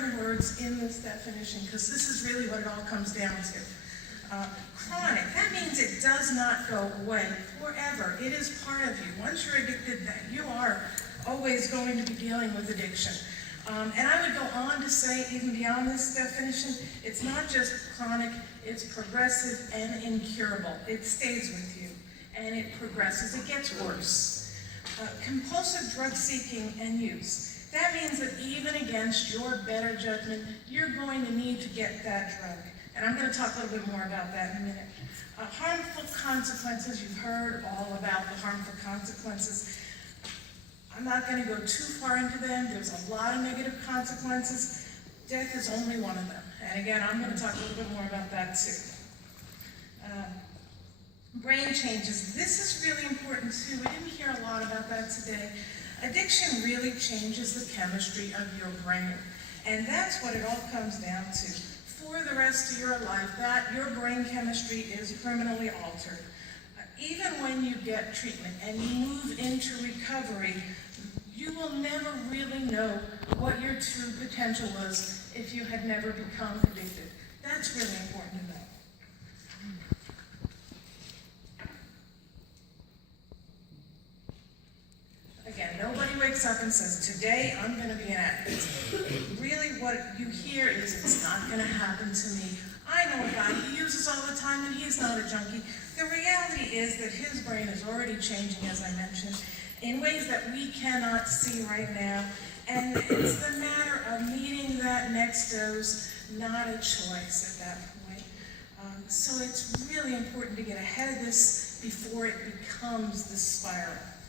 important words in this definition, because this is really what it all comes down to. Chronic, that means it does not go away forever. It is part of you. Once you're addicted, that you are always going to be dealing with addiction. And I would go on to say, even beyond this definition, it's not just chronic, it's progressive and incurable. It stays with you, and it progresses. It gets worse. Compulsive drug seeking and use. That means that even against your better judgment, you're going to need to get that drug. And I'm going to talk a little bit more about that in a minute. Harmful consequences, you've heard all about the harmful consequences. I'm not going to go too far into them. There's a lot of negative consequences. Death is only one of them. And again, I'm going to talk a little bit more about that too. Brain changes. This is really important too. We didn't hear a lot about that today. Addiction really changes the chemistry of your brain. And that's what it all comes down to. For the rest of your life, that your brain chemistry is permanently altered. Even when you get treatment and you move into recovery, you will never really know what your true potential was if you had never become addicted. That's really important to know. Again, nobody wakes up and says, today I'm going to be an addict. Really what you hear is, it's not going to happen to me. I know a guy, he uses all the time and he's not a junkie. The reality is that his brain is already changing, as I mentioned, in ways that we cannot see right now. And it's the matter of needing that next dose, not a choice at that point. So it's really important to get ahead of this before it becomes the spiral.